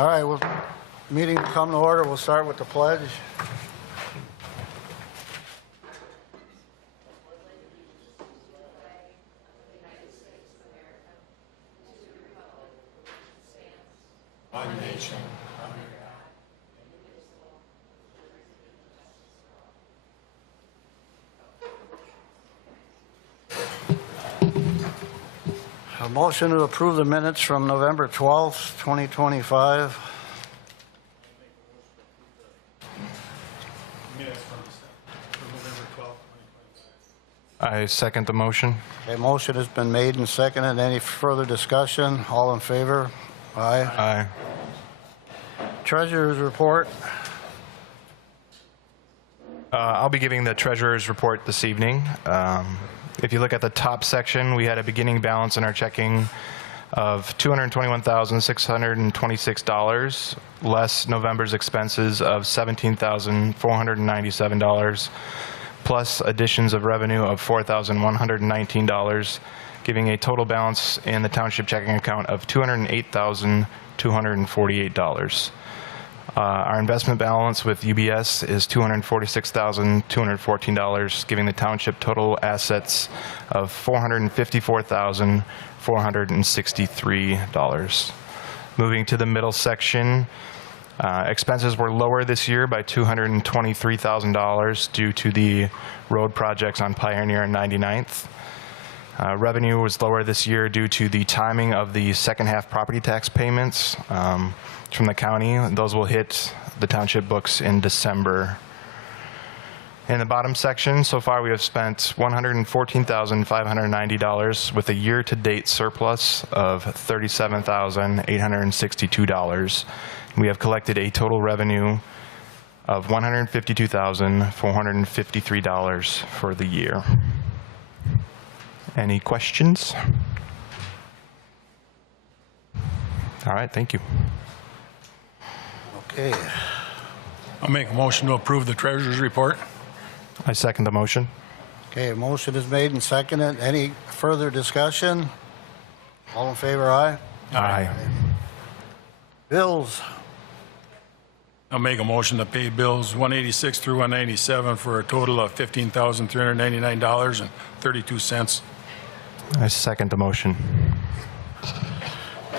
All right, well, meeting will come to order. We'll start with the pledge. One nation, under A motion to approve the minutes from November 12th, 2025. I second the motion. A motion has been made and seconded. Any further discussion? All in favor? Aye. Aye. Treasurer's report. I'll be giving the treasurer's report this evening. If you look at the top section, we had a beginning balance in our checking of $221,626, less November's expenses of $17,497, plus additions of revenue of $4,119, giving a total balance in the township checking account of $208,248. Our investment balance with UBS is $246,214, giving the township total assets of $454,463. Moving to the middle section, expenses were lower this year by $223,000 due to the road projects on Pioneer and 99th. Revenue was lower this year due to the timing of the second half property tax payments from the county. Those will hit the township books in December. In the bottom section, so far we have spent $114,590 with a year-to-date surplus of $37,862. We have collected a total revenue of $152,453 for the year. Any questions? All right, thank you. Okay. I'll make a motion to approve the treasurer's report. I second the motion. Okay, a motion is made and seconded. Any further discussion? All in favor, aye. Aye. Bills. I'll make a motion to pay bills 186 through 197 for a total of $15,399.32. I second the motion.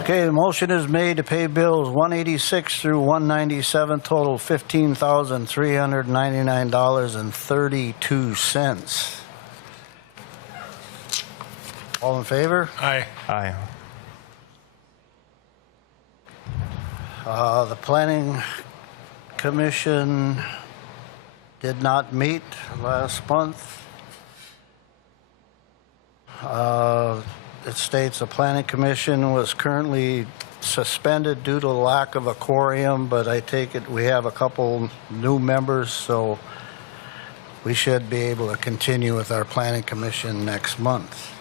Okay, the motion is made to pay bills 186 through 197, total $15,399.32. All in favor? Aye. Aye. The Planning Commission did not meet last month. It states the Planning Commission was currently suspended due to lack of a quorum, but I take it we have a couple new members, so we should be able to continue with our Planning Commission next month.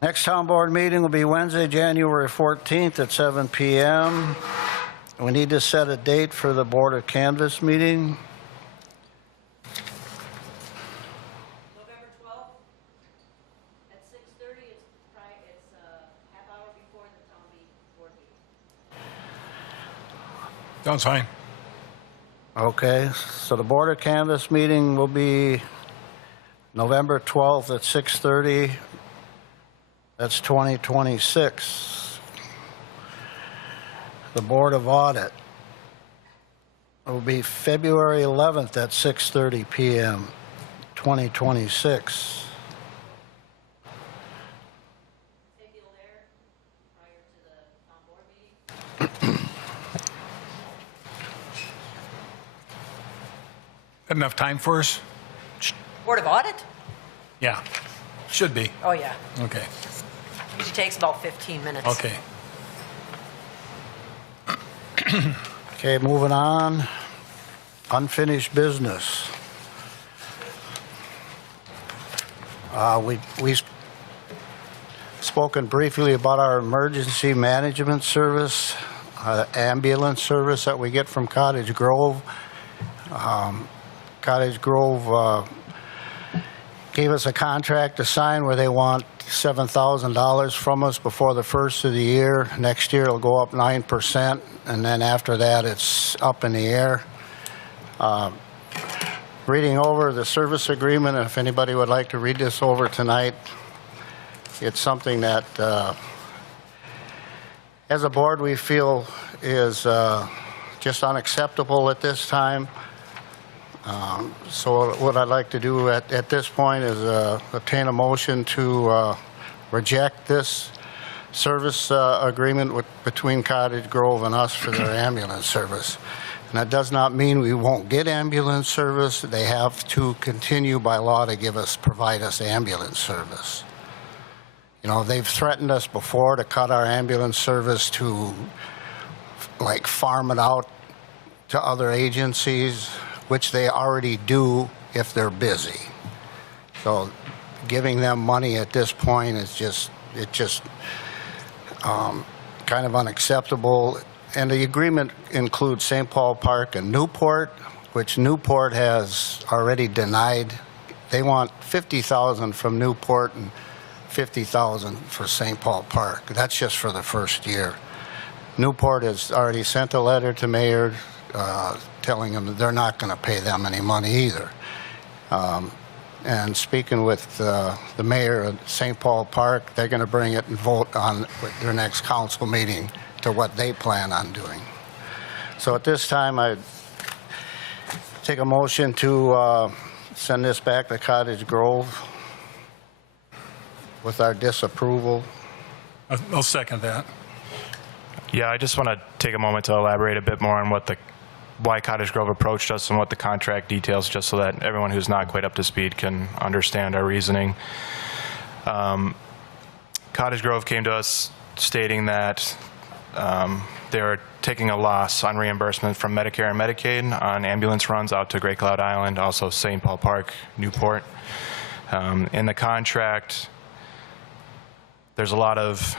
Next town board meeting will be Wednesday, January 14th at 7 p.m. We need to set a date for the Board of Canvass meeting. November 12th at 6:30. It's a half hour before the town board meeting. Sounds fine. Okay, so the Board of Canvass meeting will be November 12th at 6:30. That's 2026. The Board of Audit will be February 11th at 6:30 p.m., 2026. Deal there prior to the town board meeting. Got enough time for us? Board of Audit? Yeah. Should be. Oh, yeah. Okay. Usually takes about 15 minutes. Okay. Okay, moving on. Unfinished business. We've spoken briefly about our emergency management service, ambulance service that we get from Cottage Grove. Cottage Grove gave us a contract to sign where they want $7,000 from us before the first of the year. Next year, it'll go up 9%, and then after that, it's up in the air. Reading over the service agreement, if anybody would like to read this over tonight, it's something that, as a board, we feel is just unacceptable at this time. So what I'd like to do at this point is obtain a motion to reject this service agreement between Cottage Grove and us for their ambulance service. And that does not mean we won't get ambulance service. They have to continue by law to provide us ambulance service. You know, they've threatened us before to cut our ambulance service to, like, farm it out to other agencies, which they already do if they're busy. So giving them money at this point is just kind of unacceptable. And the agreement includes St. Paul Park and Newport, which Newport has already denied. They want $50,000 from Newport and $50,000 for St. Paul Park. That's just for the first year. Newport has already sent a letter to Mayor telling them that they're not going to pay them any money either. And speaking with the mayor of St. Paul Park, they're going to bring it and vote on their next council meeting to what they plan on doing. So at this time, I take a motion to send this back to Cottage Grove with our disapproval. I'll second that. Yeah, I just want to take a moment to elaborate a bit more on why Cottage Grove approached us and what the contract details, just so that everyone who's not quite up to speed can understand our reasoning. Cottage Grove came to us stating that they were taking a loss on reimbursement from Medicare and Medicaid on ambulance runs out to Great Cloud Island, also St. Paul Park, Newport. In the contract, there's a lot of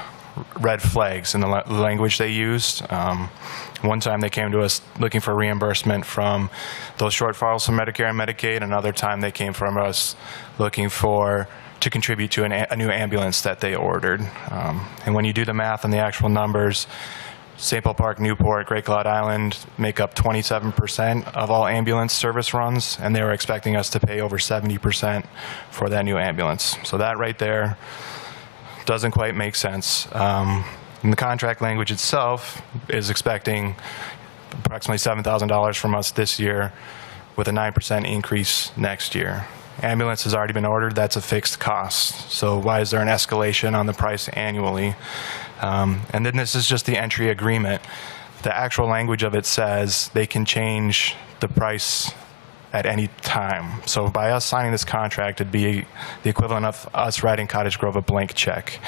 red flags in the language they used. One time they came to us looking for reimbursement from those shortfalls from Medicare and Medicaid. Another time they came from us looking to contribute to a new ambulance that they ordered. And when you do the math on the actual numbers, St. Paul Park, Newport, Great Cloud Island make up 27% of all ambulance service runs, and they were expecting us to pay over 70% for that new ambulance. So that right there doesn't quite make sense. And the contract language itself is expecting approximately $7,000 from us this year with a 9% increase next year. Ambulance has already been ordered. That's a fixed cost. So why is there an escalation on the price annually? And then this is just the entry agreement. The actual language of it says they can change the price at any time. So by us signing this contract, it'd be the equivalent of us writing Cottage Grove a blank check.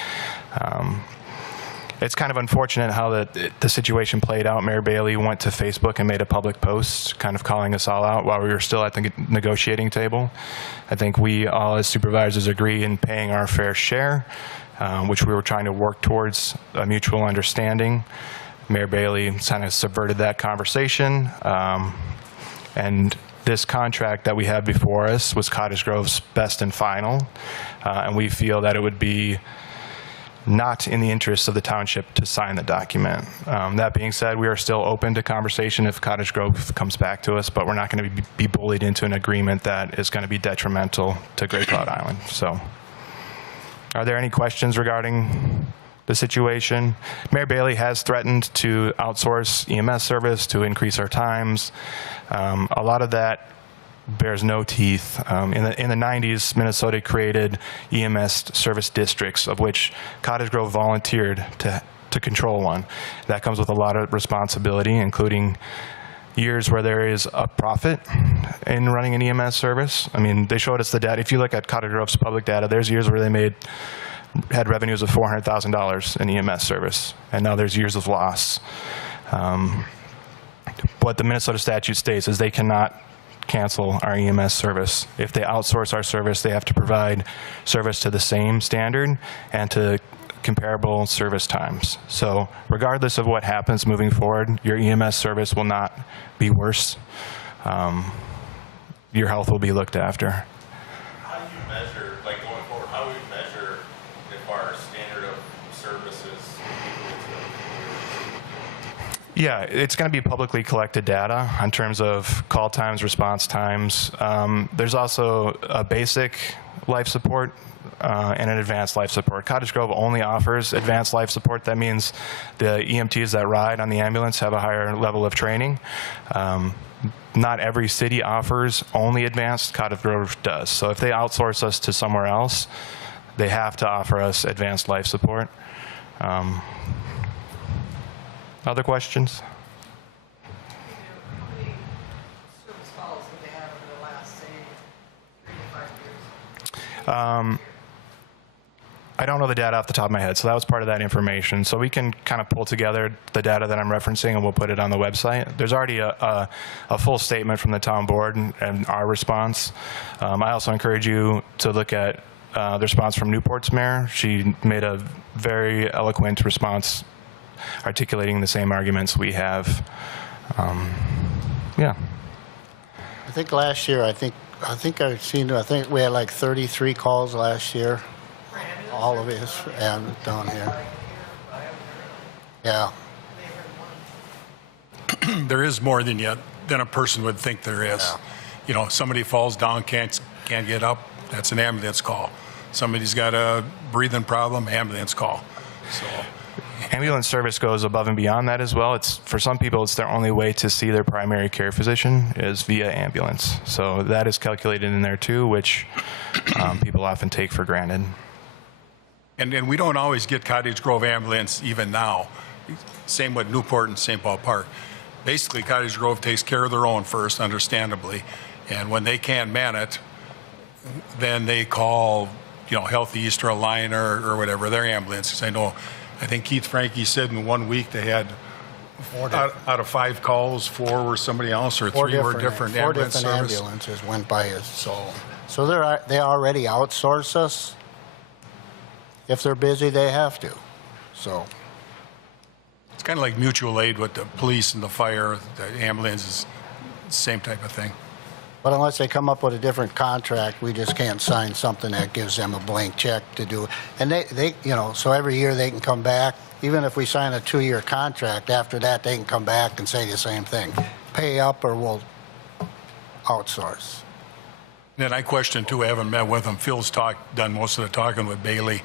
It's kind of unfortunate how the situation played out. Mayor Bailey went to Facebook and made a public post kind of calling us all out while we were still at the negotiating table. I think we all as supervisors agree in paying our fair share, which we were trying to work towards a mutual understanding. Mayor Bailey kind of subverted that conversation. And this contract that we have before us was Cottage Grove's best and final. And we feel that it would be not in the interest of the township to sign the document. That being said, we are still open to conversation if Cottage Grove comes back to us, but we're not going to be bullied into an agreement that is going to be detrimental to Great Cloud Island. So, are there any questions regarding the situation? Mayor Bailey has threatened to outsource EMS service to increase our times. A lot of that bears no teeth. In the 90s, Minnesota created EMS service districts, of which Cottage Grove volunteered to control one. That comes with a lot of responsibility, including years where there is a profit in running an EMS service. I mean, they showed us the data. If you look at Cottage Grove's public data, there's years where they had revenues of $400,000 in EMS service, and now there's years of loss. What the Minnesota statute states is they cannot cancel our EMS service. If they outsource our service, they have to provide service to the same standard and to comparable service times. So regardless of what happens moving forward, your EMS service will not be worse. Your health will be looked after. How do you measure Yeah, it's going to be publicly collected data in terms of call times, response times. There's also a basic life support and an advanced life support. Cottage Grove only offers advanced life support. That means the EMTs that ride on the ambulance have a higher level of training. Not every city offers only advanced. Cottage Grove does. So if they outsource us to somewhere else, they have to offer us advanced life support. Other questions? How many service calls have they had over the last, say, 3 to 5 years? I don't know the data off the top of my head, so that was part of that information. So we can kind of pull together the data that I'm referencing, and we'll put it on the website. There's already a full statement from the town board and our response. I also encourage you to look at the response from Newport's mayor. She made a very eloquent response articulating the same arguments we have. Yeah. I think last year, I think we had like 33 calls last year. All of it is and down here. Yeah. There is more than a person would think there is. Yeah. You know, somebody falls down, can't get up, that's an ambulance call. Somebody's got a breathing problem, ambulance call. So. Ambulance service goes above and beyond that as well. It's for some people, it's their only way to see their primary care physician is via ambulance. So that is calculated in there too, which people often take for granted. And we don't always get Cottage Grove ambulance even now. Same with Newport and St. Paul Park. Basically, Cottage Grove takes care of their own first, understandably. And when they can't man it, then they call, Health East or Alliant or whatever, their ambulances. I think Keith Frankie said in 1 week they had out of 5 calls, 4 were somebody else or 3 were different ambulance service. 4 different ambulances went by us. So they already outsource us. If they're busy, they have to. So It's kind of like mutual aid with the police and the fire, the ambulances, same type of thing. But unless they come up with a different contract, we just can't sign something that gives them a blank check to do. And they so every year they can come back. Even if we sign a 2-year contract, after that they can come back and say the same thing. Pay up or we'll outsource. Then I question too, I haven't met with him. Phil's done most of the talking with Bailey.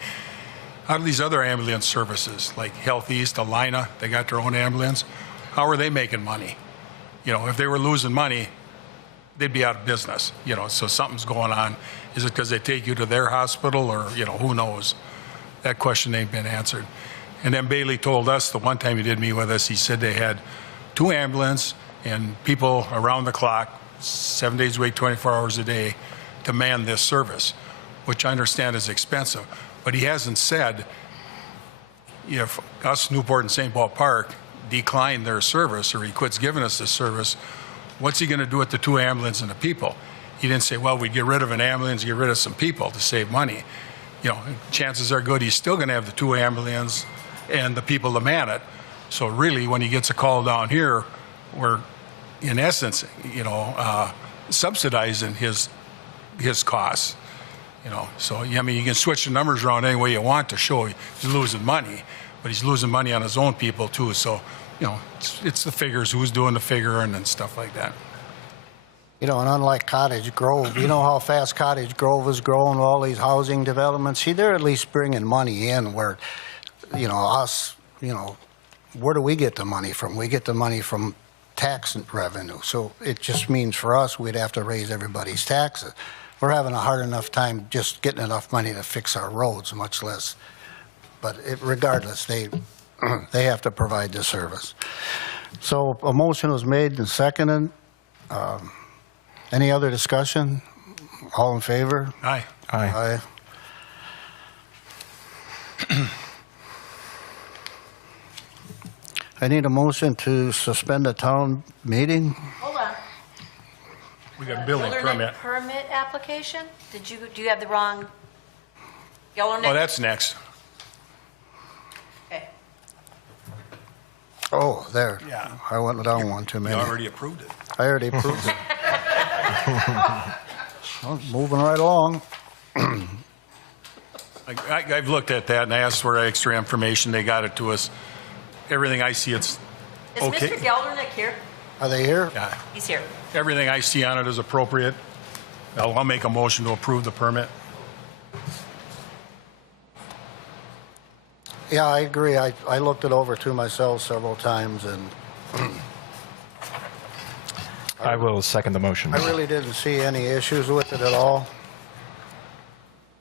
How do these other ambulance services, like Health East, Alina, they got their own ambulance, how are they making money? If they were losing money, they'd be out of business, so something's going on. Is it because they take you to their hospital or, who knows? That question ain't been answered. And then Bailey told us the one time he did meet with us, he said they had 2 ambulances and people around the clock, 7 days a week, 24 hours a day to man this service, which I understand is expensive. But he hasn't said if us, Newport and St. Paul Park, decline their service or he quits giving us this service, what's he going to do with the 2 ambulances and the people? He didn't say, well, we'd get rid of an ambulance, get rid of some people to save money. Chances are good he's still going to have the 2 ambulances and the people to man it. So really, when he gets a call down here, we're, in essence, subsidizing his costs. So, you can switch the numbers around any way you want to show he's losing money, but he's losing money on his own people too. So, it's the figures, who's doing the figuring and stuff like that. And unlike Cottage Grove, you know how fast Cottage Grove is growing, all these housing developments. See, they're at least bringing money in where, where do we get the money from? We get the money from tax revenue. So it just means for us, we'd have to raise everybody's taxes. We're having a hard enough time just getting enough money to fix our roads, much less. But regardless, they have to provide the service. So a motion was made and seconded. Any other discussion? All in favor? Aye. Aye. I need a motion to suspend the town meeting. Hold on. We got a building Geldernick permit. permit application? Do you have the wrong Geldernick? Oh, that's next. Okay. Oh, there. Yeah. I went down one too You many. already approved it. I already approved it. Well, moving right along. I've looked at that and I asked for extra information. They got it to us. Everything I see, it's Is Okay. Mr. Geldernick here? Are they here? Yeah, He's here. everything I see on it is appropriate. I'll make a motion to approve the permit. Yeah, I agree. I looked it over too myself several times, and I will second the motion. I really didn't see any issues with it at all.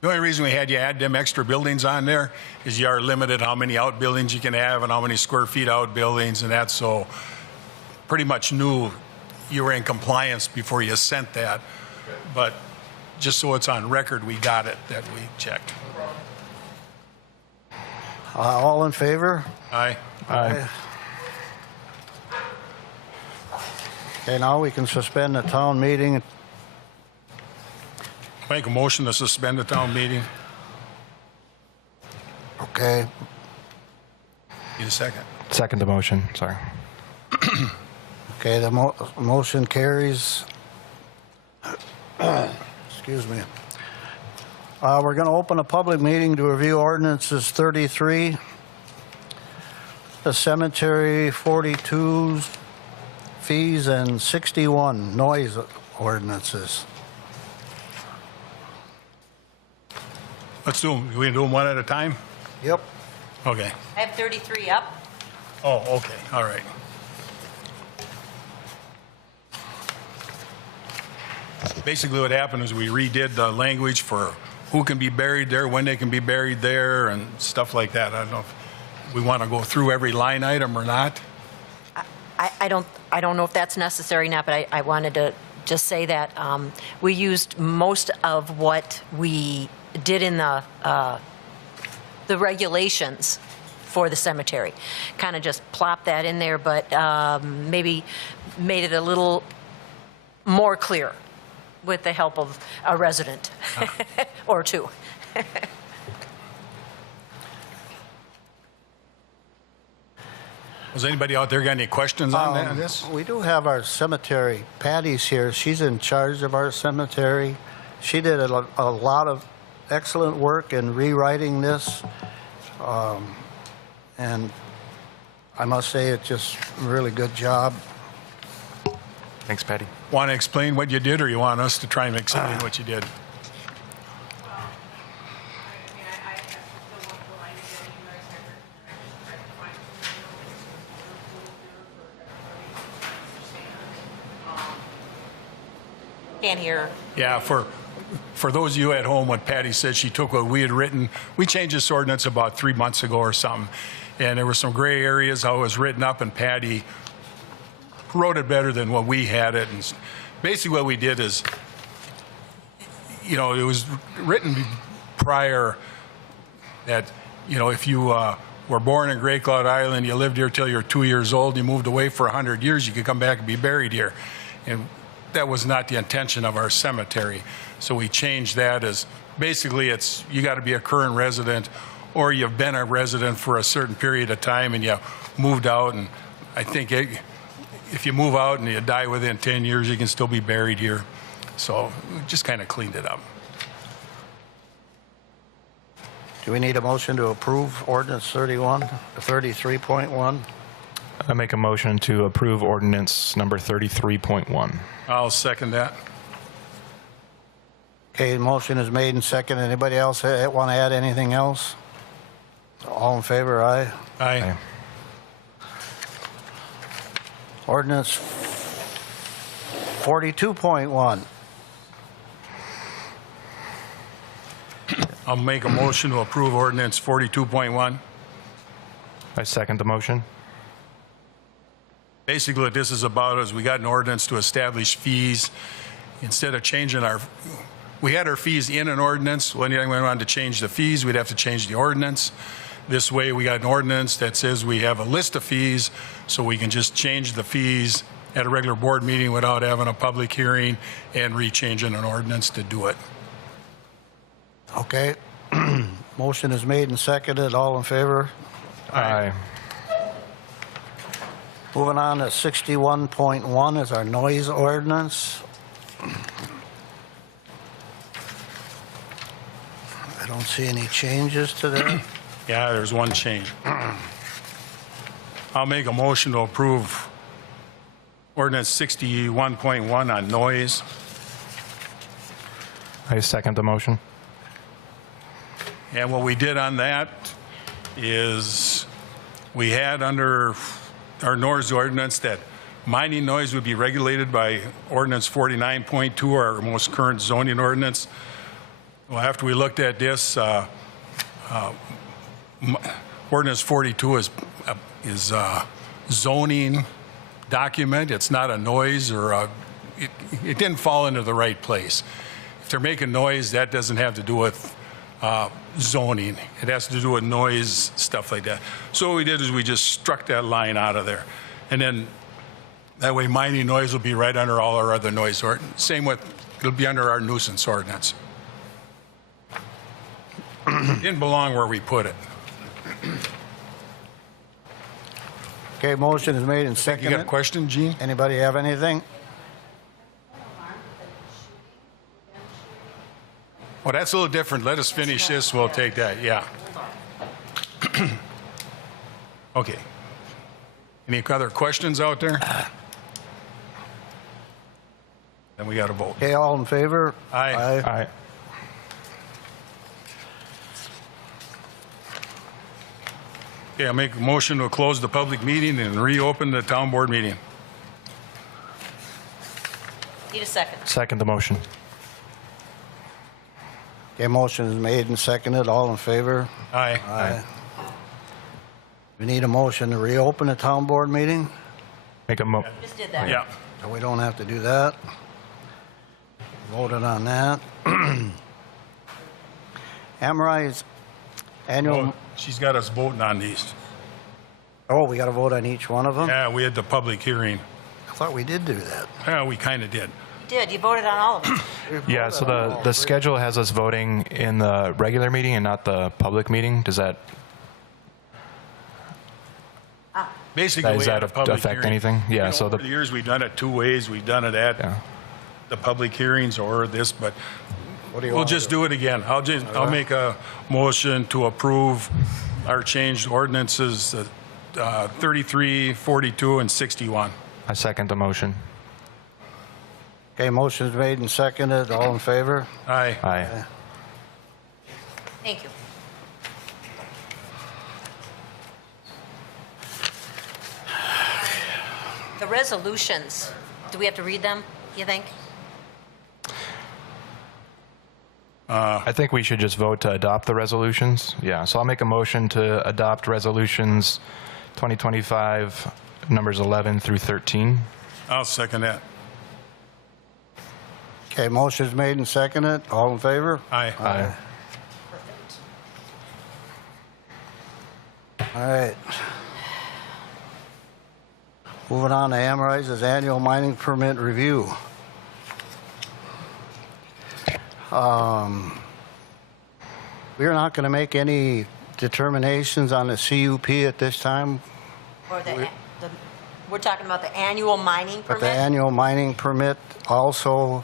The only reason we had you add them extra buildings on there is you are limited how many outbuildings you can have and how many square feet outbuildings and that, so pretty much knew you were in compliance before you sent that. But just so it's on record, we got it, that we checked. All in favor? Aye. Aye. Okay, now we can suspend the town meeting. Make a motion to suspend the town meeting. Okay, Need a second? Second the motion, sorry. okay, the motion carries. Excuse me. We're going to open a public meeting to review ordinances 33, the cemetery 42, fees, and 61 noise ordinances. Let's do them. We can do them one at a time? Yep. Okay. I have 33 up. Oh, okay, all right. Basically, what happened is we redid the language for who can be buried there, when they can be buried there, and stuff like that. I don't know if we want to go through every line item or not. I don't know if that's necessary or not, but I wanted to just say that we used most of what we did in the regulations for the cemetery. Kind of just plopped that in there, but maybe made it a little more clear with the help of a resident or two. Was anybody out there got any questions on this? We do have our cemetery. Patty's here. She's in charge of our cemetery. She did a lot of excellent work in rewriting this. And I must say, it's just a really good job. Thanks, Patty. Want to explain what you did, or you want us to try and explain what you did? Can't hear. Yeah, for those of you at home, what Patty said, she took what we had written. We changed this ordinance about 3 months ago or something, and there were some gray areas how it was written up, and Patty wrote it better than what we had it. And basically what we did is, you know, it was written prior that, you know, if you were born in Great Cloud Island, you lived here till you're 2 years old, you moved away for 100 years, you could come back and be buried here. And that was not the intention of our cemetery. So we changed that as basically it's you got to be a current resident or you've been a resident for a certain period of time and you moved out. And I think if you move out and you die within 10 years, you can still be buried here. So we just kind of cleaned it up. Do we need a motion to approve ordinance 33.1? I make a motion to approve ordinance number 33.1. I'll second that. Okay, motion is made and second. Anybody else want to add anything else? All in favor, aye. Aye. Ordinance 42.1. I'll make a motion to approve ordinance 42.1. I second the motion. Basically, what this is about is we got an ordinance to establish fees. Instead of changing we had our fees in an ordinance. When we wanted to change the fees, we'd have to change the ordinance. This way, we got an ordinance that says we have a list of fees, so we can just change the fees at a regular board meeting without having a public hearing and re-changing an ordinance to do it. Okay. Motion is made and seconded. All in favor? Aye. Moving on to 61.1 is our noise ordinance. I don't see any changes to that. Yeah, there's one change. I'll make a motion to approve ordinance 61.1 on noise. I second the motion. And what we did on that is we had under our noise ordinance that mining noise would be regulated by ordinance 49.2, our most current zoning ordinance. Well, after we looked at this, ordinance 42 is a zoning document. It's not a noise or it didn't fall into the right place. If they're making noise, that doesn't have to do with zoning. It has to do with noise, stuff like that. So what we did is we just struck that line out of there. And then that way mining noise will be right under all our other noise ordinance. Same with, it'll be under our nuisance ordinance. It didn't belong where we put it. Okay, motion is made and You got a seconded. question, Gene? Anybody have anything? Well, that's a little different. Let us finish this. We'll take that. Yeah. Okay. Any other questions out there? Then we got to vote. Okay, all in favor? Aye. Aye. Okay, I'll make a motion to close the public meeting and reopen the town board meeting. Need a second. Second the motion. Okay, motion is made and seconded. All in favor? Aye. Aye. We need a motion to reopen the town board meeting, Make a mo. Just did that. Yeah. so we don't have to do that. Voted on that. Amrize annual, Well, she's got us voting on these. oh, we got to vote on each one of them? Yeah, we had the public hearing. I thought we did do that. Yeah, we kind of did. You did. You voted on all of them. Yeah, so the schedule has us voting in the regular meeting and not the public meeting. Does that, Basically, does we had that a public affect hearing. anything? You Yeah, know, so over the the, years, we've done it two ways. We've done it at yeah. the public hearings or this, but What do you we'll want to just do? do it again. I'll make a motion to approve our changed ordinances, 33, 42, and 61. I second the motion. Okay, motion is made and seconded. All in favor? Aye. Aye. Thank you. The resolutions, do we have to read them, you think? I think we should just vote to adopt the resolutions. Yeah, so I'll make a motion to adopt resolutions 2025, numbers 11 through 13. I'll second that. Okay, motion is made and seconded. All in favor? Aye. Aye. All right. Moving on to Amrize's annual mining permit review. We are not going to make any determinations on the CUP at this time, Or we're talking about the annual mining but the permit? annual mining permit also,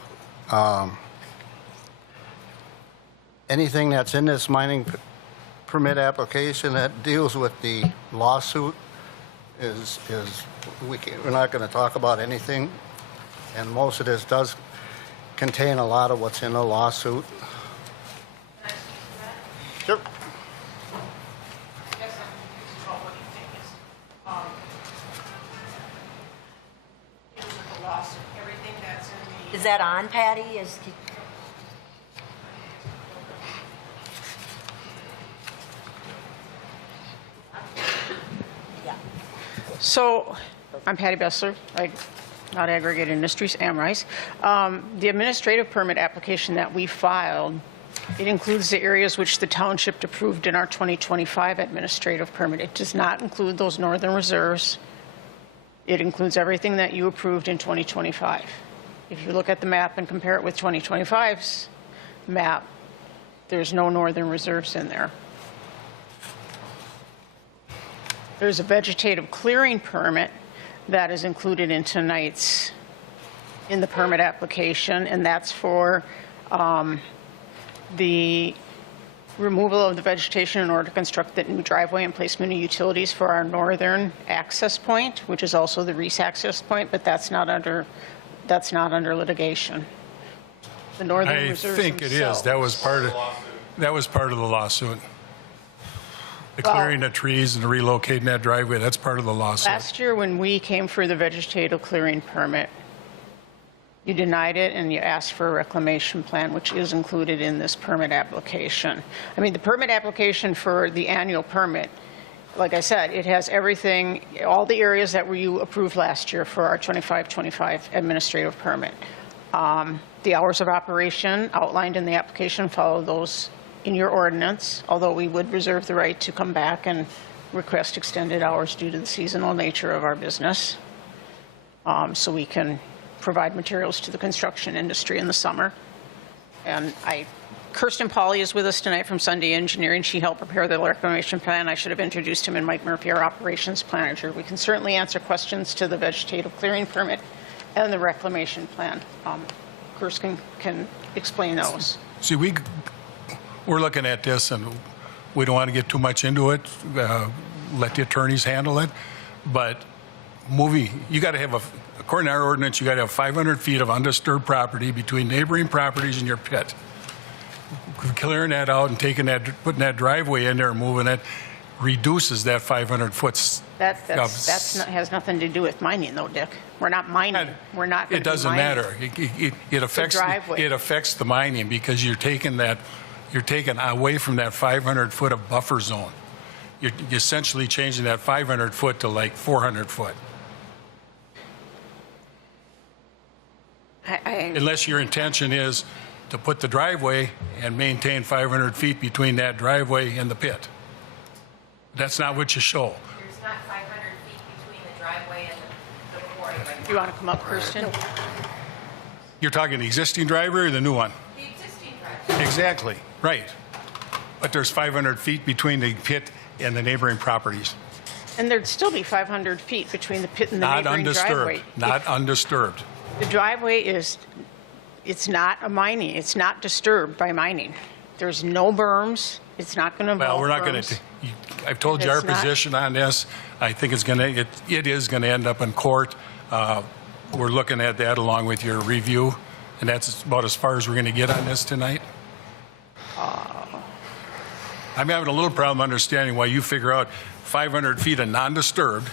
anything that's in this mining permit application that deals with the lawsuit is we're not going to talk about anything. And most of this does contain a lot of what's in the lawsuit. Sure. I guess I'm confused about what you think is, dealing with the lawsuit, everything that's in the. Is that on, Patty? Yeah. So, I'm Patty Bessler, not Aggregate Industries, Amrize. The administrative permit application that we filed, it includes the areas which the township approved in our 2025 administrative permit. It does not include those northern reserves. It includes everything that you approved in 2025. If you look at the map and compare it with 2025's map, there's no northern reserves in there. There's a vegetative clearing permit that is included in the permit application, and that's for the removal of the vegetation in order to construct the new driveway and placement of utilities for our northern access point, which is also the Reese access point, but that's not under litigation. The northern I reserves think it is. That was part of the lawsuit. The clearing of trees and relocating that driveway, that's part of the lawsuit. Last year, when we came for the vegetative clearing permit, you denied it and you asked for a reclamation plan, which is included in this permit application. I mean, the permit application for the annual permit, like I said, it has everything, all the areas that you approved last year for our 25-25 administrative permit. The hours of operation outlined in the application follow those in your ordinance, although we would reserve the right to come back and request extended hours due to the seasonal nature of our business. So we can provide materials to the construction industry in the summer. And Kirsten Pauley is with us tonight from Sunday Engineering. She helped prepare the reclamation plan. I should have introduced him and Mike Murphy, our operations manager. We can certainly answer questions to the vegetative clearing permit and the reclamation plan. Kirsten can explain those. See, we're looking at this, and we don't want to get too much into it. Let the attorneys handle it. But you got to have according to our ordinance, you got to have 500 feet of undisturbed property between neighboring properties and your pit. Clearing that out and putting that driveway in there and moving it reduces that 500 foot. That has nothing to do with mining, though, Dick. We're not mining. We're not going to be mining. It doesn't matter. It affects driveway. It affects the mining because you're taking away from that 500 foot of buffer zone. You're essentially changing that 500 foot to like 400 foot. Unless your intention is to put the driveway and maintain 500 feet between that driveway and the pit. That's not what you show. There's not 500 feet between the driveway and the quarry right now. Do you want to come up, Kirsten? You're talking the existing driveway or the new one? The existing driveway. Exactly, right. But there's 500 feet between the pit and the neighboring properties. And there'd still be 500 feet between the pit and the Not neighboring driveway. Not undisturbed. The driveway it's not a mining, it's not disturbed by mining. There's no berms, it's not going to involve Well, we're not going berms. to, I've told you our It's not- position on this. I think it is going to end up in court. We're looking at that along with your review, and that's about as far as we're going to get on this tonight. I'm having a little problem understanding why you figure out 500 feet of non-disturbed,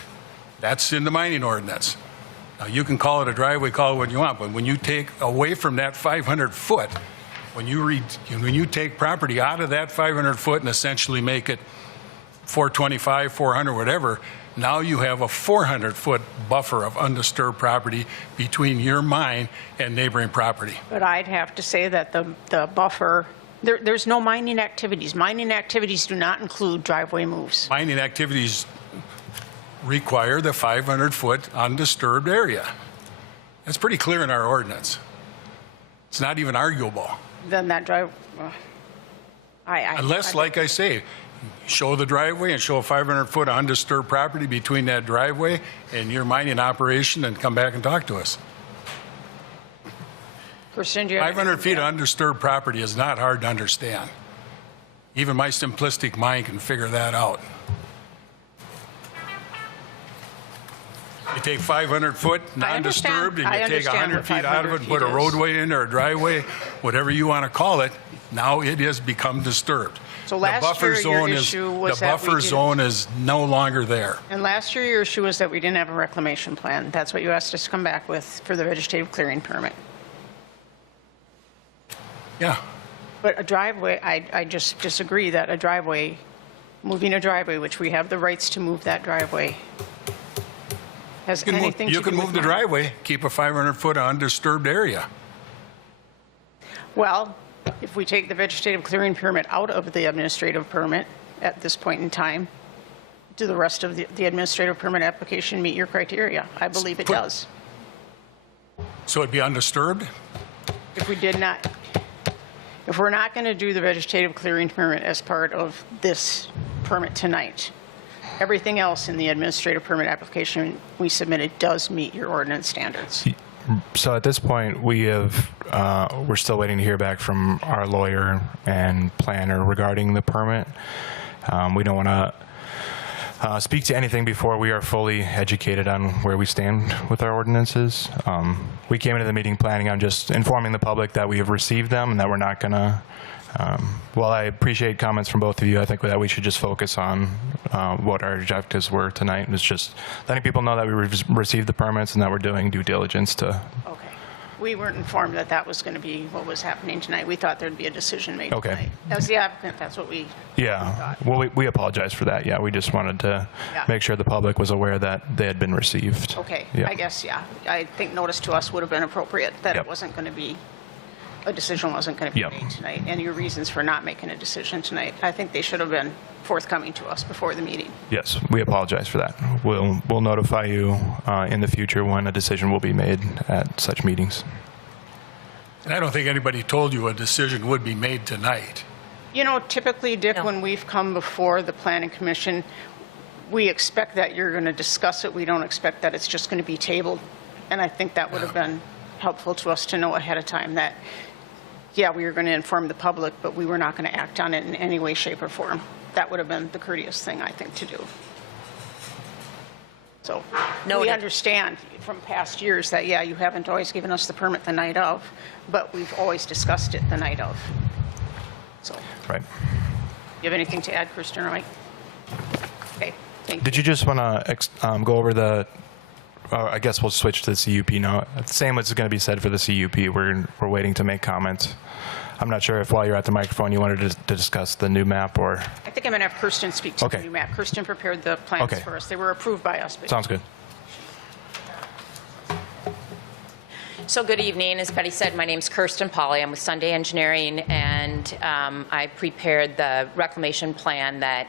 that's in the mining ordinance. Now, you can call it a driveway, call it what you want, but when you take away from that 500 foot, when you take property out of that 500 foot and essentially make it 425, 400, whatever, now you have a 400 foot buffer of undisturbed property between your mine and neighboring property. But I'd have to say that the buffer, there's no mining activities. Mining activities do not include driveway moves. Mining activities require the 500 foot undisturbed area. That's pretty clear in our ordinance. It's not even arguable. Then that Unless, like I say, show the driveway and show a 500 foot undisturbed property between that driveway and your mining operation and come back and talk to us. Kirsten, do you have 500 anything feet to of add? undisturbed property is not hard to understand. Even my simplistic mind can figure that out. You take 500 foot non-disturbed and I you take understand 100 what feet out of 500 it and put a feet is. roadway in or a driveway, whatever you want to call it, now it has become disturbed. So last year, your issue was the that we buffer didn't- zone is no longer there. And last year, your issue was that we didn't have a reclamation plan. That's what you asked us to come back with for the vegetative clearing permit. Yeah. But a driveway, I just disagree that a driveway, moving a driveway, which we have the rights to move that driveway, has anything to do You with can move the mining. driveway, keep a 500 foot undisturbed area. Well, if we take the vegetative clearing permit out of the administrative permit at this point in time, do the rest of the administrative permit application meet your criteria? I believe it does. So it'd be undisturbed? If we did not, if we're not going to do the vegetative clearing permit as part of this permit tonight, everything else in the administrative permit application we submitted does meet your ordinance standards. So at this point, we're still waiting to hear back from our lawyer and planner regarding the permit. We don't want to speak to anything before we are fully educated on where we stand with our ordinances. We came into the meeting planning on just informing the public that we have received them and that we're not going to, while I appreciate comments from both of you, I think that we should just focus on what our objectives were tonight. It's just letting people know that we received the permits and that we're doing due diligence to. Okay. We weren't informed that that was going to be what was happening tonight. We thought there'd be a decision made Okay. tonight. As the applicant, that's what we Yeah. thought. Well, we apologize for that. Yeah, we just wanted to Yeah. make sure the public was aware that they had been received. Okay, Yeah. I guess, yeah. I think notice to us would have been appropriate, that Yep. it wasn't going to be, a decision wasn't going to be Yep. made tonight, and your reasons for not making a decision tonight. I think they should have been forthcoming to us before the meeting. Yes, we apologize for that. We'll notify you in the future when a decision will be made at such meetings. And I don't think anybody told you a decision would be made tonight. You know, typically, Dick, No. when we've come before the planning commission, we expect that you're going to discuss it. We don't expect that it's just going to be tabled. And I think that would have been helpful to us to know ahead of time that, yeah, we were going to inform the public, but we were not going to act on it in any way, shape, or form. That would have been the courteous thing, I think, to do. So we Noted. understand from past years that, yeah, you haven't always given us the permit the night of, but we've always discussed it the night of. So, Right. you have anything to add, Kristen or Mike? Okay, thank you. Did you just want to go over the? I guess we'll switch to the CUP now. Same as is going to be said for the CUP. We're waiting to make comments. I'm not sure if while you're at the microphone you wanted to discuss the new map or. I think I'm going to have Kirsten speak to the Okay. new map. Kirsten prepared the plans Okay. for us. They were approved by us. but- Sounds good. So good evening. As Betty said, my name's Kirsten Pauley. I'm with Sunday Engineering, and I prepared the reclamation plan that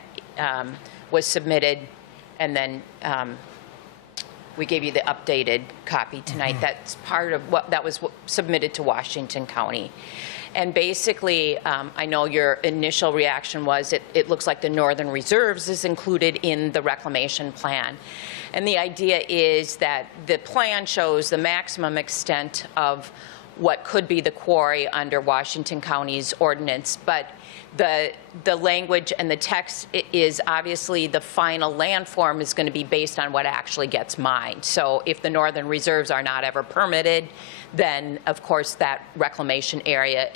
was submitted, and then we gave you the updated copy tonight. That's part of what that was submitted to Washington County. And basically, I know your initial reaction was it looks like the Northern Reserves is included in the reclamation plan. And the idea is that the plan shows the maximum extent of what could be the quarry under Washington County's ordinance, but the language and the text is obviously the final landform is going to be based on what actually gets mined. So if the Northern Reserves are not ever permitted, then of course that reclamation area,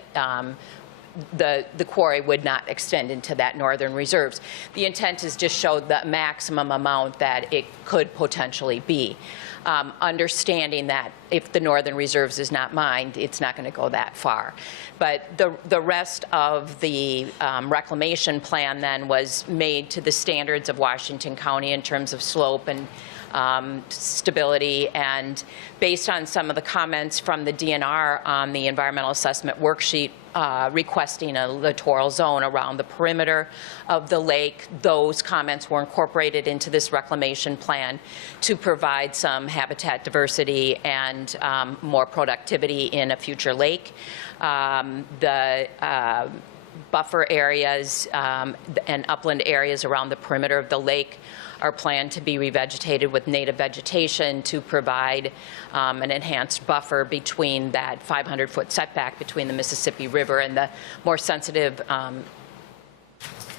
the quarry would not extend into that Northern Reserves. The intent is just show the maximum amount that it could potentially be. Understanding that if the Northern Reserves is not mined, it's not going to go that far. But the rest of the reclamation plan then was made to the standards of Washington County in terms of slope and stability, and based on some of the comments from the DNR on the environmental assessment worksheet requesting a littoral zone around the perimeter of the lake, those comments were incorporated into this reclamation plan to provide some habitat diversity and more productivity in a future lake. The buffer areas and upland areas around the perimeter of the lake are planned to be revegetated with native vegetation to provide an enhanced buffer between that 500-foot setback between the Mississippi River and the more sensitive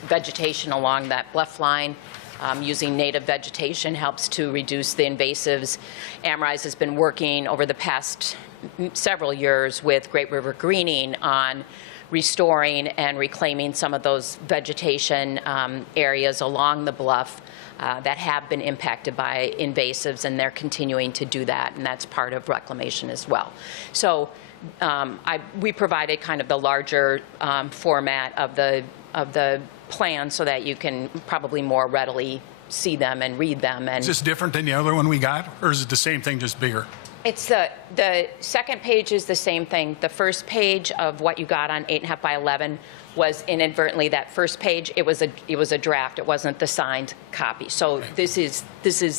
vegetation along that bluff line. Using native vegetation helps to reduce the invasives. Amrize has been working over the past several years with Great River Greening on restoring and reclaiming some of those vegetation areas along the bluff that have been impacted by invasives, and they're continuing to do that, and that's part of reclamation as well. So we provided kind of the larger format of the plan so that you can probably more readily see them and read them. And Is this different than the other one we got, or is it the same thing, just bigger? it's the second page is the same thing. The first page of what you got on 8.5 by 11 was inadvertently that first page. It was a draft. It wasn't the signed copy. So this is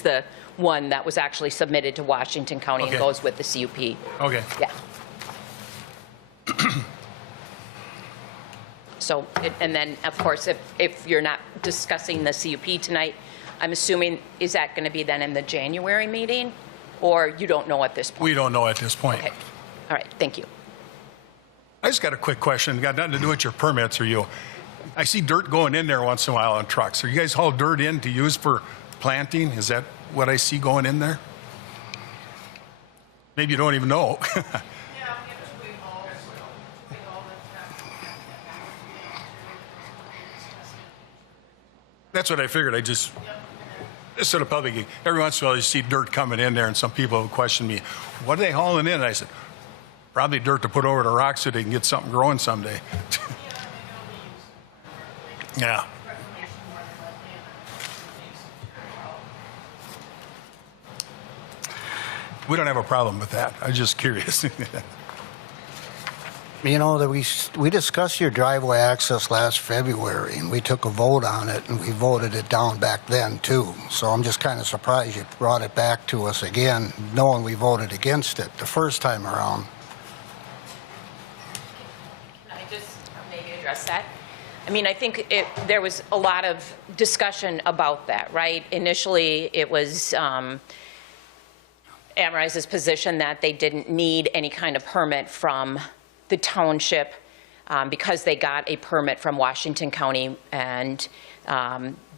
the one that was actually submitted to Washington County Okay. and goes with the CUP. Okay. Yeah. So, and then, of course, if you're not discussing the CUP tonight, I'm assuming, is that going to be then in the January meeting? Or you don't know at this point? We don't know at this point. Okay. All right, thank you. I just got a quick question. Got nothing to do with your permits or you. I see dirt going in there once in a while on trucks. Are you guys haul dirt in to use for planting? Is that what I see going in there? Maybe you don't even know. Yeah, we have between all That's what I figured. I just sort of public. Every once in a while, you see dirt coming in there, and some people question me, "What are they hauling in?" And I said, "Probably dirt to put over the rocks so they can get something growing someday." Yeah. We don't have a problem with that. I'm just curious. You know, that we discussed your driveway access last February, and we took a vote on it, and we voted it down back then, too. So I'm just kind of surprised you brought it back to us again, knowing we voted against it the first time around. Can I just maybe address that? I mean, I think there was a lot of discussion about that, right? Initially, it was Amrize's position that they didn't need any kind of permit from the township because they got a permit from Washington County, and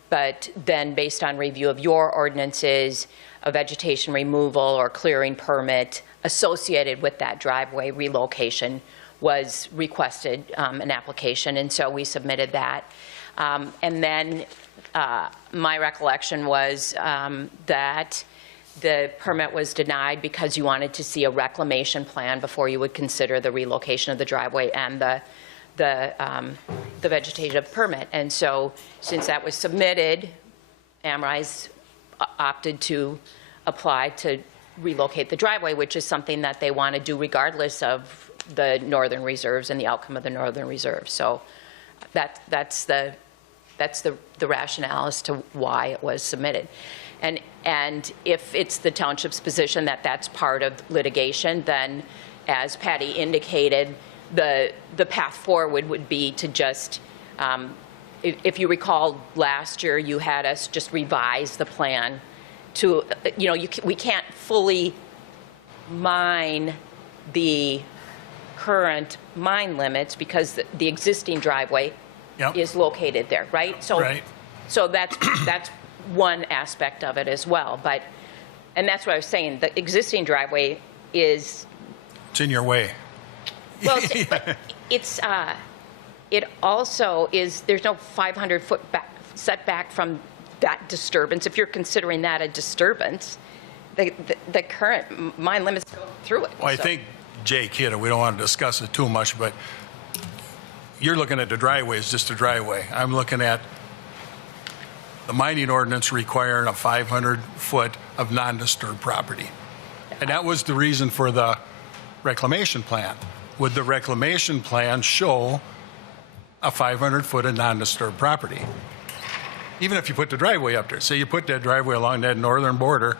but then based on review of your ordinances, a vegetation removal or clearing permit associated with that driveway relocation was requested, an application, and so we submitted that. And then my recollection was that the permit was denied because you wanted to see a reclamation plan before you would consider the relocation of the driveway and the vegetative permit. And so since that was submitted, Amrize opted to apply to relocate the driveway, which is something that they want to do regardless of the northern reserves and the outcome of the northern reserves. So that's the rationale as to why it was submitted. And if it's the township's position that that's part of litigation, then as Patty indicated, the path forward would be to just, if you recall last year, you had us just revise the plan to, we can't fully mine the current mine limits because the existing driveway Yep. is located there, right? So, Right. So that's one aspect of it as well. And that's what I was saying. The existing driveway is, It's in your way. well, but it also is. There's no 500-foot setback from that disturbance. If you're considering that a disturbance, the current mine limits go through it. Well, I So- think Jake hit it. We don't want to discuss it too much, but you're looking at the driveway as just a driveway. I'm looking at the mining ordinance requiring a 500-foot of non-disturbed property. And that was the reason for the reclamation plan. Would the reclamation plan show a 500-foot of non-disturbed property? Even if you put the driveway up there, say you put that driveway along that northern border,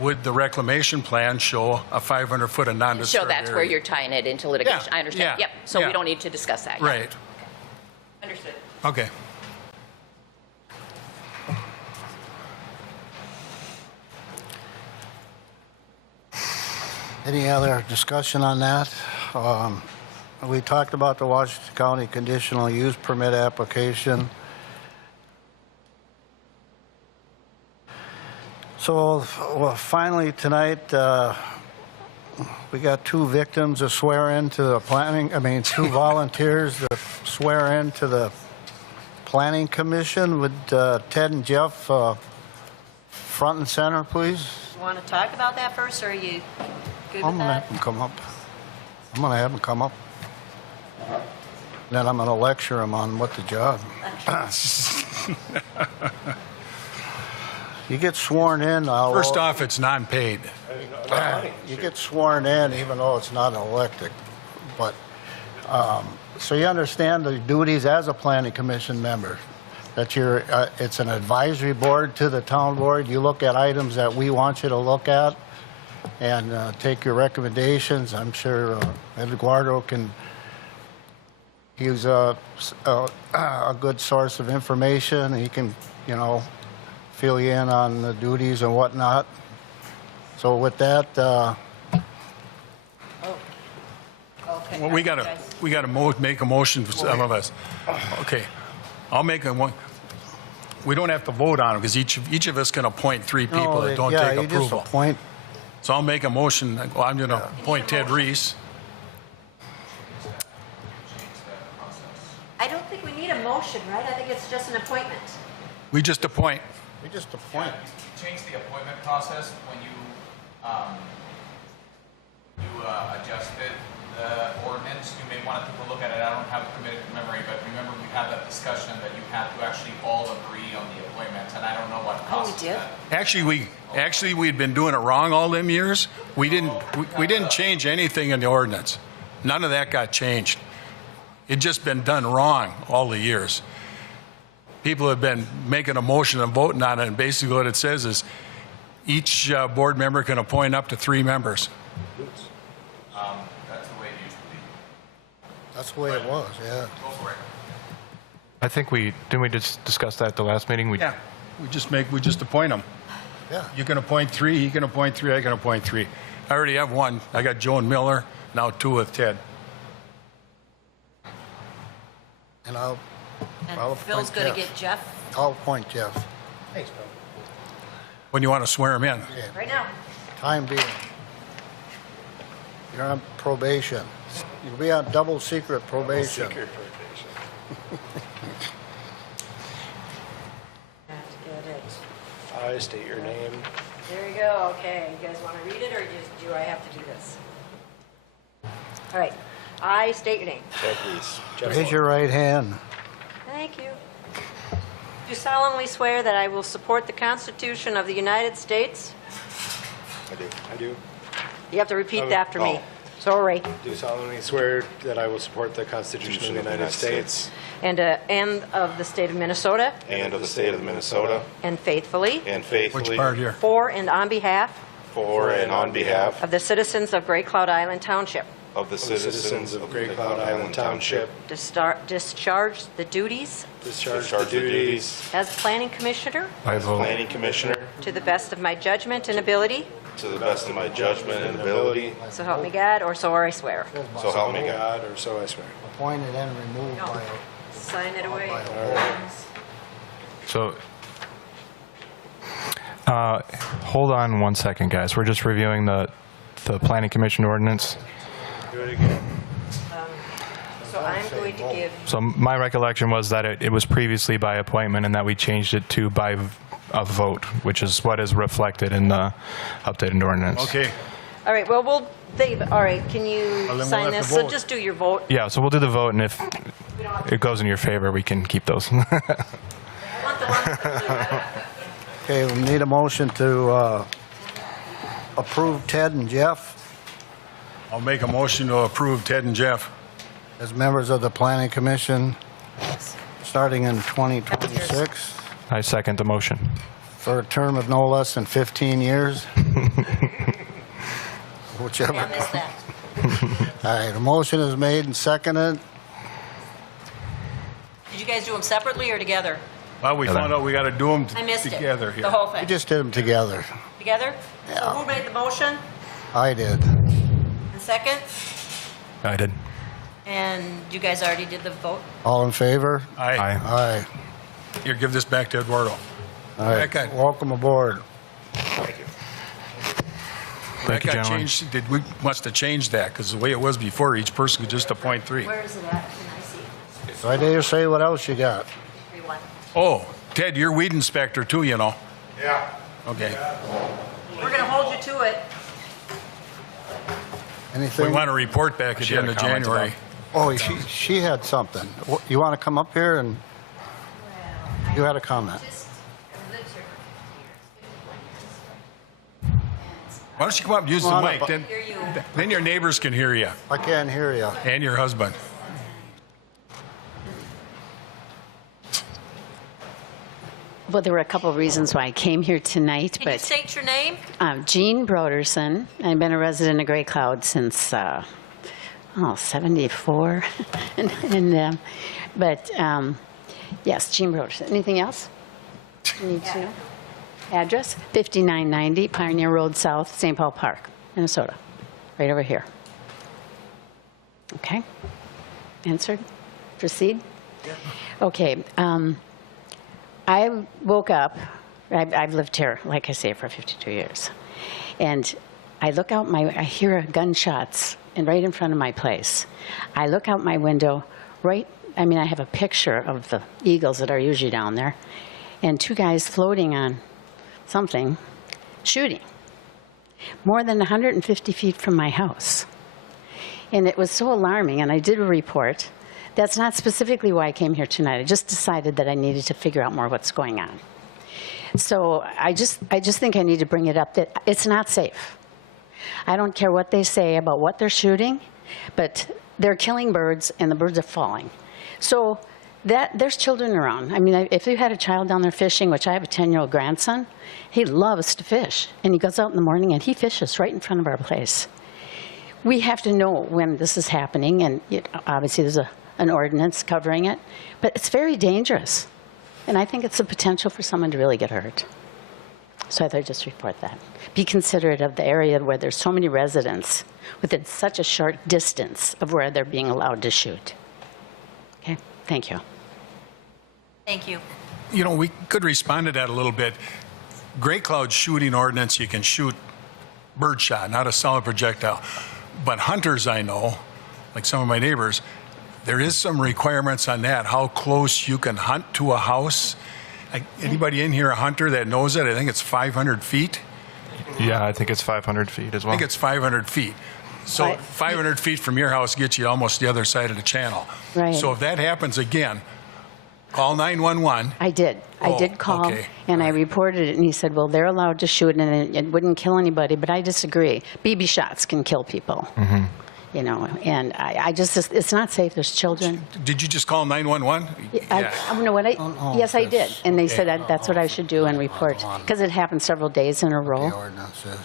would the reclamation plan show a 500-foot of non-disturbed So that's area? where you're tying it into litigation. Yeah, I understand. yeah, Yep. So yeah. we don't need to discuss that. Yet. Right. Understood. Okay. Any other discussion on that? We talked about the Washington County conditional use permit application. So, well, finally tonight, we got two victims to swear into the two volunteers to swear into the planning commission. Would Ted and Jeff front and center, please? Want to talk about that first, or are you good I'm with gonna that? have them come up. I'm gonna have them come up. Then I'm gonna lecture them on what the job. You get sworn in, First off, it's non-paid. you get sworn in even though it's not elected. But, so you understand the duties as a planning commission member, that it's an advisory board to the town board. You look at items that we want you to look at and take your recommendations. I'm sure Eduardo he's a good source of information. He can, fill you in on the duties and whatnot. So with that, Okay. Well, we gotta make a motion for some of us. Okay, I'll make a one. We don't have to vote on it because each of us can appoint 3 people that don't yeah, take you just approval. appoint. So I'll make a motion. Well, I'm gonna appoint Ted Reese. I don't think we need a motion, right? I think it's just an appointment. We just appoint. We just appoint. Change the appointment process when you adjusted the ordinance. You may want to take a look at it. I don't have a committed memory, but remember we had that discussion that you had to actually all agree on the appointment, and I don't know what causes did? that. Actually, we'd been doing it wrong all them years. We didn't change anything in the ordinance. None of that got changed. It just been done wrong all the years. People have been making a motion and voting on it, and basically what it says is each board member can appoint up to 3 members. That's the way it used to be. That's the way it was, yeah. Go for it. I think didn't we just discuss that at the last meeting? Yeah, we just appoint them. Yeah. You can appoint 3, he can appoint 3, I can appoint 3. I already have 1. I got Joan Miller, now 2 with Ted. And I'll And appoint Phil's going to Jeff. get Jeff I'll appoint Jeff. Thanks, Bill. When you want to swear him in. right now. Time being. You're on probation. You'll be on double secret probation. Have to get it. I state your name. There you go. Okay, you guys want to read it, or do I have to do this? All right. I state your name. Ted Reese. Raise your right hand. Thank you. Do solemnly swear that I will support the Constitution of the United States. I do. You have to repeat Oh, after me. oh. Sorry. Do solemnly swear that I will support the Constitution of the United States And of the state of Minnesota, and of the state of Minnesota, and faithfully, and Which faithfully, part here? for and on behalf for and on behalf of the citizens of Great Cloud Island Township, of the citizens of Great Cloud Island Township, discharge the duties discharge the duties as planning commissioner By vote. planning commissioner to the best of my judgment and ability, to the best of my judgment and ability, so help me God, or so I swear. so help me God. God, or so I swear. Appointed and removed by Sign it away. So, hold on one second, guys. We're just reviewing the planning commission ordinance. Do it again. So I'm going to give, So my recollection was that it was previously by appointment and that we changed it to by a vote, which is what is reflected in the updated ordinance. Okay, all right, well, Dave, all right, can you Well, then we'll sign have to this? So vote. just do your vote. Yeah, so we'll do the vote, and if it goes in your favor, we can keep those. I want the ones that do. Okay, we need a motion to approve Ted and Jeff I'll make a motion to approve Ted and Jeff. as members of the Planning Commission starting in 2026 I second the motion. for a term of no less than 15 years. Whichever. I missed that. All right, a motion is made and seconded. Did you guys do them separately or together? Well, we found out we got to do them I missed it. together here. The whole We thing. just did them together. Together? So who made the motion? I did. And second? I did. And you guys already did the vote? All in favor? Aye. Aye. Aye. Here, give this back to Eduardo. All right, Okay. welcome aboard. Thank That you, got gentlemen. changed, we must have changed that, because the way it was before, each person could just appoint 3. Where is it at? Can I see? Right there, say what else you got. 3-1. Oh, Ted, you're weed inspector too, you know. Yeah. Okay. We're going to hold you to it. We Anything? want to report back at She the had end a of comment January. Oh, she had something. You want to come up here and, you had a comment. Why don't you come up and use the Come on mic, up. then your neighbors can hear you, I can't hear you. and your husband. Well, there were a couple of reasons why I came here tonight, Can you but state your name? Jean Broderson. I've been a resident of Great Cloud since 74, but yes, Jean Broderson. Anything else you need to know? Address 5990 Pioneer Road South, St. Paul Park, Minnesota. Right over here. Okay. Answered? Proceed? Okay. I woke up, I've lived here, like I say, for 52 years. And I look out I hear gunshots right in front of my place. I look out my window, I have a picture of the eagles that are usually down there, and two guys floating on something, shooting, more than 150 feet from my house. And it was so alarming, and I did a report. That's not specifically why I came here tonight. I just decided that I needed to figure out more what's going on. So I just think I need to bring it up that it's not safe. I don't care what they say about what they're shooting, but they're killing birds, and the birds are falling. So there's children around. I mean, if you had a child down there fishing, which I have a 10-year-old grandson, he loves to fish. And he goes out in the morning, and he fishes right in front of our place. We have to know when this is happening, and obviously there's an ordinance covering it, but it's very dangerous. And I think it's a potential for someone to really get hurt. So I thought I'd just report that. Be considerate of the area where there's so many residents within such a short distance of where they're being allowed to shoot. Okay, thank you. Thank you. You know, we could respond to that a little bit. Gray cloud shooting ordinance, you can shoot birdshot, not a solid projectile. But hunters I know, like some of my neighbors, there is some requirements on that, how close you can hunt to a house. Anybody in here a hunter that knows it? I think it's 500 feet. Yeah, I think it's 500 feet as well. I think it's 500 feet. So 500 feet from your house gets you almost the other side of the channel. Right. So if that happens again, call 911. I did. I did call, okay. and I reported it, and he said, well, they're allowed to shoot, and it wouldn't kill anybody, but I disagree. BB shots can kill people. Mm-hmm. You know, and I just, it's not safe. There's children. Did you just call 911? I know what yes, I did. And they said that's what I should do and report, because it happened several days in a row.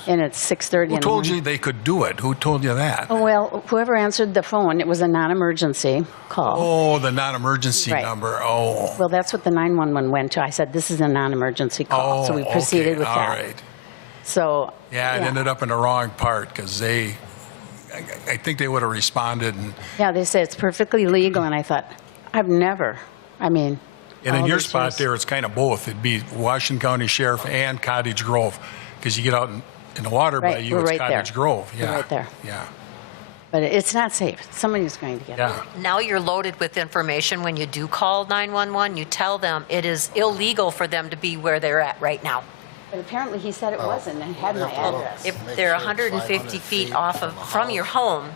And it's 6:30 Who told you they could do it? Who told you that? Oh, well, whoever answered the phone, it was a non-emergency call. Oh, the non-emergency Right. number. Oh. Well, that's what the 911 went to. I said, this is a non-emergency call. So we proceeded okay. with All that. right. So, Yeah, it ended up in the wrong part because I think they would have responded. Yeah, they said it's perfectly legal, and I thought, And in your spot there, it's kind of both. It'd be Washington County Sheriff and Cottage Grove, because you get out in the water by you, it's Cottage Grove. We're right there. Yeah. But it's not safe. Somebody's going to get hurt. Now you're loaded with information. When you do call 911, you tell them it is illegal for them to be where they're at right now. But apparently he said it wasn't, and had my address. If they're 150 feet off from your home,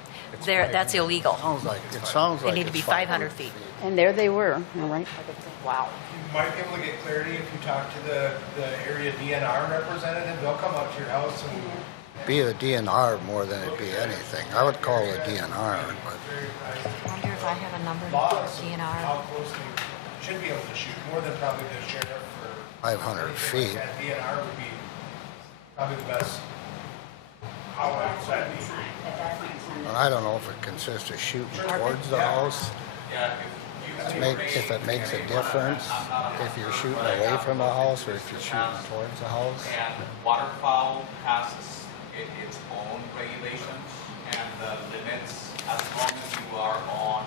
that's illegal. It sounds like They need to be 500 feet. And there they were, right? Wow. You might be able to get clarity if you talk to the area DNR representative. They'll come up to your house and Be a DNR more than it be anything. I would call it DNR, but I wonder if I have a number laws for of DNR. how close they should be able to shoot, more than probably the sheriff or 500 feet. that DNR would be probably the best. How would that be? And I don't know if it consists of shooting towards the house. If it makes a difference, if you're shooting away from the house or if you're shooting towards the house. And waterfowl passes its own regulations and the limits as long as you are on,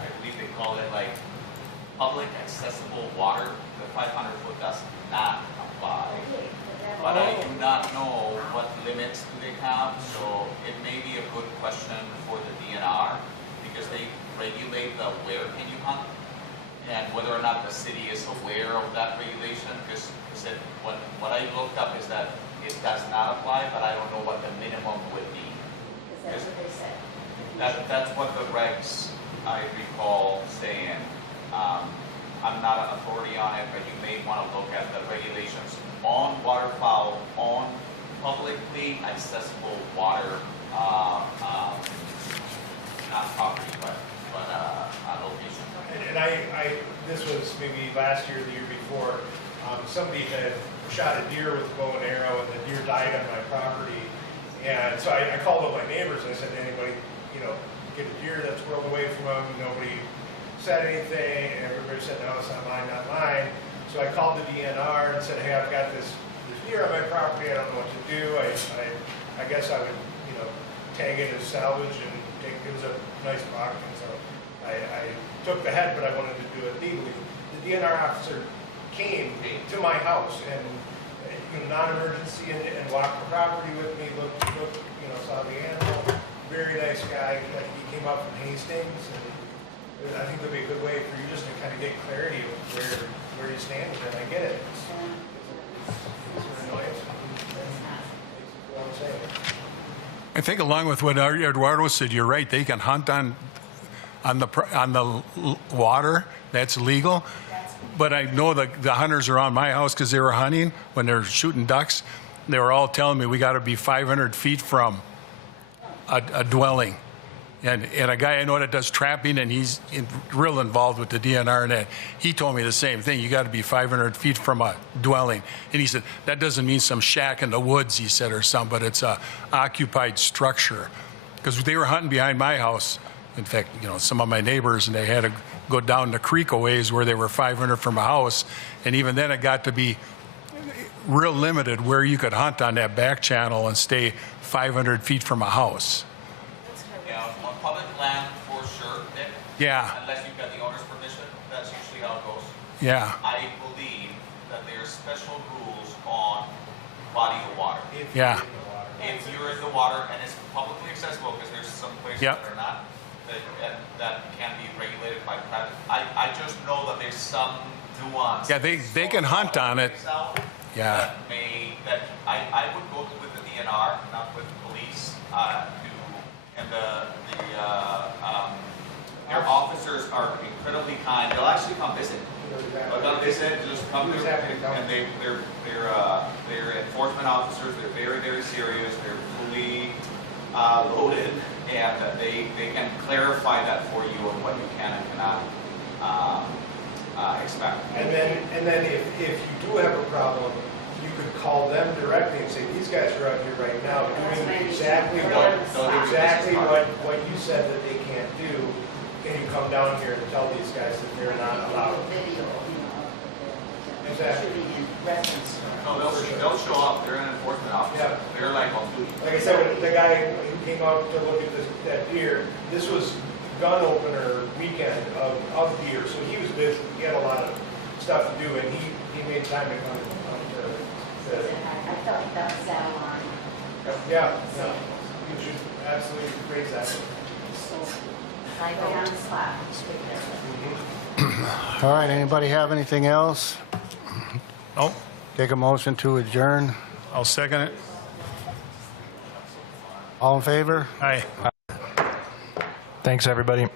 I believe they call it like public accessible water. The 500-foot does not apply. But I do not know what limits do they have, so it may be a good question for the DNR because they regulate the where can you hunt and whether or not the city is aware of that regulation, because what I looked up is that it does not apply, but I don't know what the minimum would be. That's what they said. That's what the regs, I recall saying. I'm not an authority on it, but you may want to look at the regulations on waterfowl on publicly accessible water, not property, but location. And this was maybe last year or the year before, somebody had shot a deer with a bow and arrow and the deer died on my property. And so I called up my neighbors and I said, anybody, get a deer that's whirled away from them? Nobody said anything, and everybody said, no, it's not mine, not mine. So I called the DNR and said, hey, I've got this deer on my property, I don't know what to do. I guess I would, tag it as salvage and take, it was a nice buck, and so I took the head, but I wanted to do it legally. The DNR officer came to my house and, non-emergency, and walked the property with me, looked, saw the animal. Very nice guy. He came up from Hastings, and I think that'd be a good way for you just to kind of get clarity of where you stand with it. I get it. It's an annoyance. And makes it feel unsafe. I think along with what Eduardo said, you're right. They can hunt on the water. That's legal. But I know the hunters around my house, because they were hunting when they're shooting ducks. They were all telling me we got to be 500 feet from a dwelling. And a guy I know that does trapping, and he's real involved with the DNR and that, he told me the same thing. You got to be 500 feet from a dwelling. And he said, that doesn't mean some shack in the woods, he said, or something, but it's a occupied structure. Because they were hunting behind my house. In fact, some of my neighbors, and they had to go down the creek a ways where they were 500 from a house. And even then it got to be real limited where you could hunt on that back channel and stay 500 feet from a house. Yeah, on public land for sure, Nick. Yeah. Unless you've got the owner's permission, that's usually how it goes. Yeah. I believe that there are special rules on body of water. Yeah. If you're in the water and it's publicly accessible, because there's some places Yep. that are not, that can be regulated by private. I just know that there's some nuance. Yeah, they can hunt on it. Yeah. That I would go with the DNR, not with the police, their officers are incredibly kind. They'll actually come visit. They'll come visit, just come to, and they're enforcement officers. They're very, very serious. They're fully loaded, and they can clarify that for you on what you can and cannot expect. And then if you do have a problem, you could call them directly and say, these guys are out here right now doing exactly what you said that they can't do. Can you come down here and tell these guys that they're not allowed? Exactly. No, they'll show up. They're an enforcement officer. Yeah. They're like on duty. Like I said, when the guy who came out to look at that deer, this was gun opener weekend of deer, so he was busy. He had a lot of stuff to do, and he made time to come to. I felt like that was that alarm. Yeah, you should absolutely praise that. I go on the spot. All right, anybody have anything else? Oh, Take a motion to adjourn. I'll second it. All in favor? Aye. Thanks, everybody.